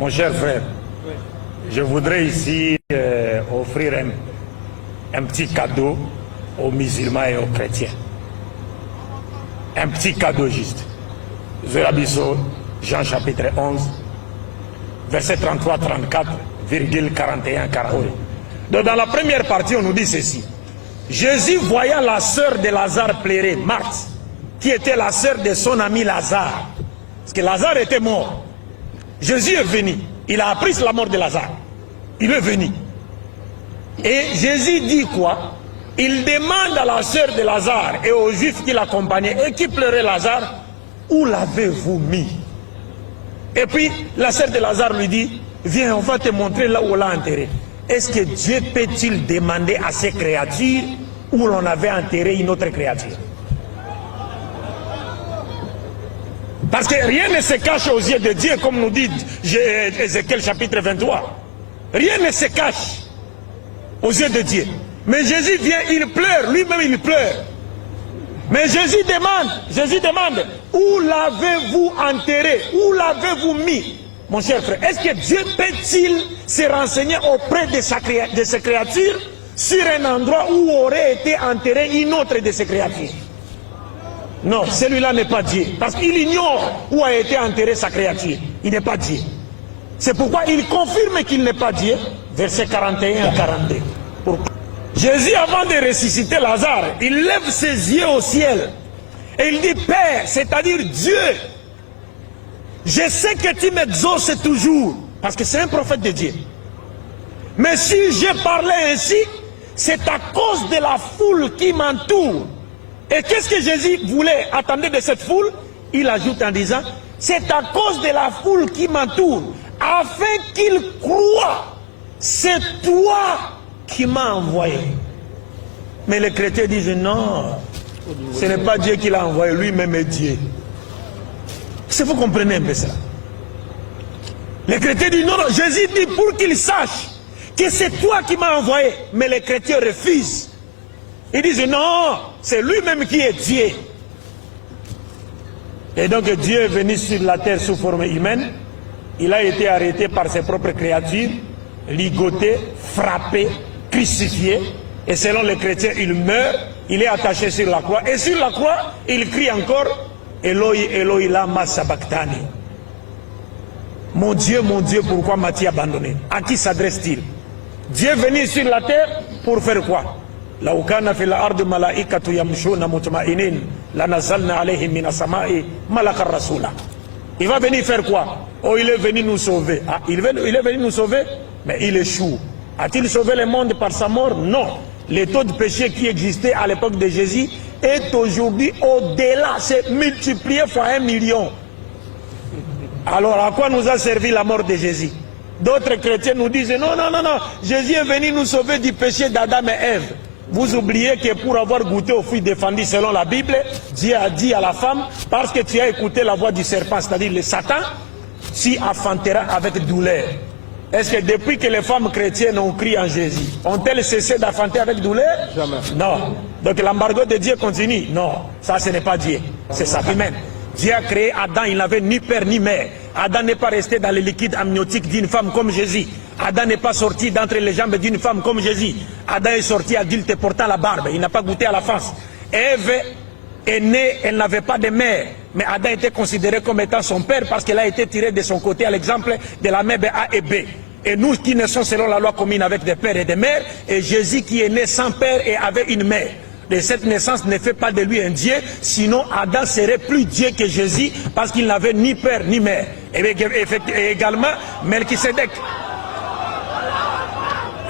Mon cher frère, je voudrais ici offrir un petit cadeau aux musulmans et aux chrétiens. Un petit cadeau juste. Zerabiso, Jean chapitre 11, verset 33, 34, virgule 41, 42. Donc dans la première partie, on nous dit ceci. Jésus voyant la sœur de Lazare pleurer, Marthe, qui était la sœur de son ami Lazare. Parce que Lazare était mort. Jésus est venu. Il a appris la mort de Lazare. Il est venu. Et Jésus dit quoi? Il demande à la sœur de Lazare et aux Juifs qui l'accompagnaient et qui pleuraient Lazare, où l'avez-vous mis? Et puis la sœur de Lazare lui dit, viens, on va te montrer là où on l'a enterré. Est-ce que Dieu peut-il demander à ces créatures où l'on avait enterré une autre créature? Parce que rien ne se cache aux yeux de Dieu, comme nous dit Ézéchiel chapitre 23. Rien ne se cache aux yeux de Dieu. Mais Jésus vient, il pleure, lui-même il pleure. Mais Jésus demande, où l'avez-vous enterré? Où l'avez-vous mis? Mon cher frère, est-ce que Dieu peut-il se renseigner auprès de ses créatures sur un endroit où aurait été enterré une autre de ses créatures? Non, celui-là n'est pas Dieu. Parce qu'il ignore où a été enterré sa créature. Il n'est pas Dieu. C'est pourquoi il confirme qu'il n'est pas Dieu. Verset 41 à 42. Jésus, avant de ressusciter Lazare, il lève ses yeux au ciel. Et il dit, Père, c'est-à-dire Dieu, je sais que tu m'exauces toujours. Parce que c'est un prophète de Dieu. Mais si je parlais ainsi, c'est à cause de la foule qui m'entoure. Et qu'est-ce que Jésus attendait de cette foule? Il ajoute en disant, c'est à cause de la foule qui m'entoure, afin qu'il croie, c'est toi qui m'as envoyé. Mais les chrétiens disent, non, ce n'est pas Dieu qui l'a envoyé, lui-même est Dieu. Est-ce que vous comprenez un peu ça? Les chrétiens disent, non, non, Jésus dit pour qu'il sache que c'est toi qui m'as envoyé. Mais les chrétiens refusent. Ils disent non, c'est lui-même qui est Dieu. Et donc Dieu est venu sur la terre sous forme humaine. Il a été arrêté par ses propres créatures, ligoté, frappé, crucifié. Et selon les chrétiens, il meurt, il est attaché sur la croix. Et sur la croix, il crie encore, Eloi, Eloi, lama sabachthani. Mon Dieu, pourquoi m'as-tu abandonné? À qui s'adresse-t-il? Dieu est venu sur la terre pour faire quoi? Il va venir faire quoi? Oh, il est venu nous sauver. Ah, il est venu nous sauver, mais il échoue. A-t-il sauvé le monde par sa mort? Non. Le taux de péché qui existait à l'époque de Jésus est aujourd'hui au-delà, c'est multiplié fois 1 million. Alors à quoi nous a servi la mort de Jésus? D'autres chrétiens nous disent non, non, non, non, Jésus est venu nous sauver du péché d'Adam et Ève. Vous oubliez que pour avoir goûté au fruit défendu selon la Bible, Dieu a dit à la femme, parce que tu as écouté la voix du serpent, c'est-à-dire le Satan, tu enfanteras avec douleur. Est-ce que depuis que les femmes chrétiennes ont crié en Jésus, ont-elles cessé d'enfanter avec douleur? Jamais. Non. Donc l'embargo de Dieu continue? Non. Ça, ce n'est pas Dieu. C'est ça lui-même. Dieu a créé Adam, il n'avait ni père ni mère. Adam n'est pas resté dans le liquide amniotique d'une femme comme Jésus. Adam n'est pas sorti d'entre les jambes d'une femme comme Jésus. Adam est sorti adulte portant la barbe. Il n'a pas goûté à la face. Ève est née, elle n'avait pas de mère. Mais Adam était considéré comme étant son père parce qu'elle a été tirée de son côté à l'exemple de la mère A et B. Et nous qui naissons selon la loi commune avec des pères et des mères, et Jésus qui est né sans père et avait une mère. Et cette naissance ne fait pas de lui un Dieu, sinon Adam serait plus Dieu que Jésus parce qu'il n'avait ni père ni mère. Et également Melchisédek.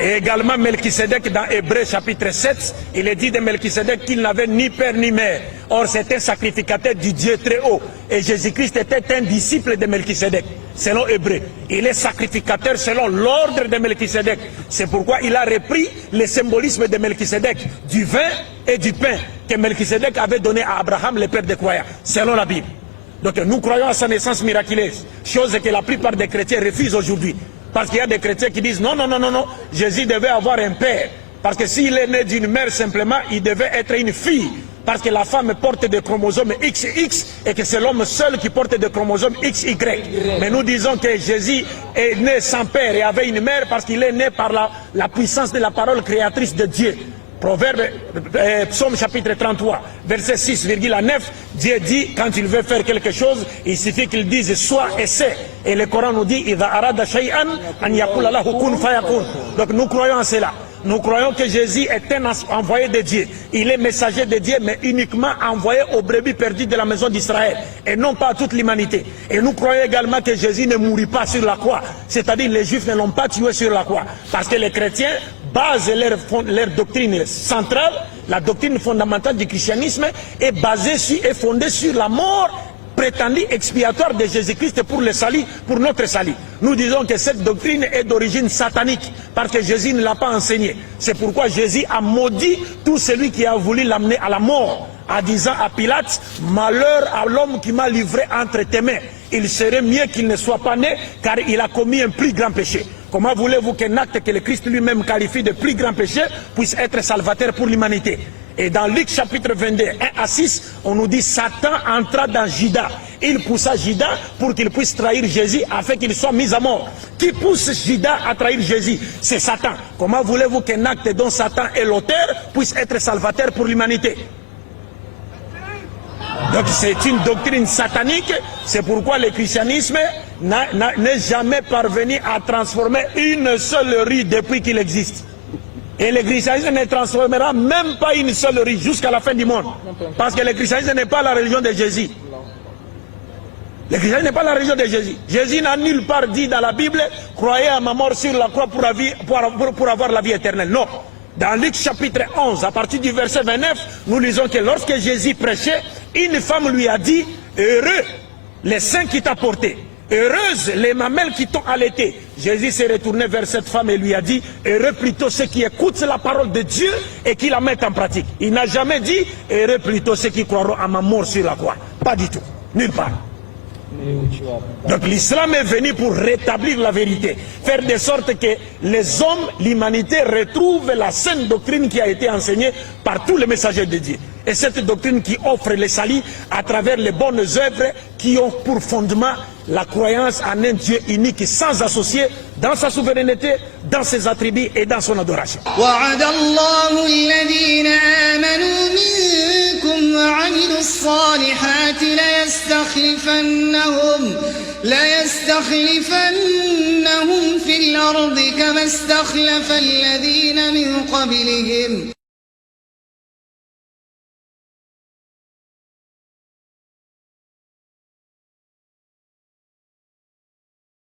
Et également Melchisédek dans Hébreux chapitre 7, il est dit de Melchisédek qu'il n'avait ni père ni mère. Or c'était un sacrificateur du Dieu très haut. Et Jésus-Christ était un disciple de Melchisédek, selon Hébreux. Il est sacrificateur selon l'ordre de Melchisédek. C'est pourquoi il a repris le symbolisme de Melchisédek, du vin et du pain que Melchisédek avait donné à Abraham, le père des croyants, selon la Bible. Donc nous croyons à sa naissance miraculeuse, chose que la plupart des chrétiens refusent aujourd'hui. Parce qu'il y a des chrétiens qui disent non, non, non, non, non, Jésus devait avoir un père. Parce que s'il est né d'une mère simplement, il devait être une fille. Parce que la femme porte des chromosomes XX et que c'est l'homme seul qui porte des chromosomes XY. Mais nous disons que Jésus est né sans père et avait une mère parce qu'il est né par la puissance de la parole créatrice de Dieu. Proverbe, Psaume chapitre 33, verset 6,9, Dieu dit, quand il veut faire quelque chose, il suffit qu'il dise soit et c'est. Et le Coran nous dit, donc nous croyons en cela. Nous croyons que Jésus est un envoyé de Dieu. Il est messager de Dieu, mais uniquement envoyé aux brebis perdues de la maison d'Israël, et non pas à toute l'humanité. Et nous croyons également que Jésus ne mourit pas sur la croix. C'est-à-dire les Juifs ne l'ont pas tué sur la croix. Parce que les chrétiens basent leur doctrine centrale, la doctrine fondamentale du christianisme, est basée sur, est fondée sur la mort prétendu expiatoire de Jésus-Christ pour le salut, pour notre salut. Nous disons que cette doctrine est d'origine satanique parce que Jésus ne l'a pas enseigné. C'est pourquoi Jésus a maudit tout celui qui a voulu l'amener à la mort, en disant à Pilate, malheur à l'homme qui m'a livré entre tes mains. Il serait mieux qu'il ne soit pas né car il a commis un plus grand péché. Comment voulez-vous qu'un acte que le Christ lui-même qualifie de plus grand péché puisse être salvateur pour l'humanité? Et dans Luc chapitre 22, 1 à 6, on nous dit Satan entra dans Judas. Il poussa Judas pour qu'il puisse trahir Jésus afin qu'il soit mis à mort. Qui pousse Judas à trahir Jésus? C'est Satan. Comment voulez-vous qu'un acte dont Satan est l'auteur puisse être salvateur pour l'humanité? Donc c'est une doctrine satanique, c'est pourquoi le christianisme n'est jamais parvenu à transformer une seule rue depuis qu'il existe. Et le christianisme ne transformera même pas une seule rue jusqu'à la fin du monde. Parce que le christianisme n'est pas la religion de Jésus. Le christianisme n'est pas la religion de Jésus. Jésus n'a nulle part dit dans la Bible, croyez à ma mort sur la croix pour avoir la vie éternelle. Non. Dans Luc chapitre 11, à partir du verset 29, nous lisons que lorsque Jésus prêchait, une femme lui a dit, heureux les seins qui t'a porté, heureuses les mamelles qui t'ont allaité. Jésus s'est retourné vers cette femme et lui a dit, heureux plutôt ceux qui écoutent la parole de Dieu et qui la mettent en pratique. Il n'a jamais dit, heureux plutôt ceux qui croiront à ma mort sur la croix. Pas du tout, nulle part. Donc l'islam est venu pour rétablir la vérité, faire de sorte que les hommes, l'humanité retrouve la saine doctrine qui a été enseignée par tous les messagers de Dieu. Et cette doctrine qui offre le salut à travers les bonnes œuvres qui ont pour fondement la croyance en un Dieu unique sans associé dans sa souveraineté, dans ses attributs et dans son adoration. ليستخلفنهم في الأرض كما استخلف الذين من قبلهم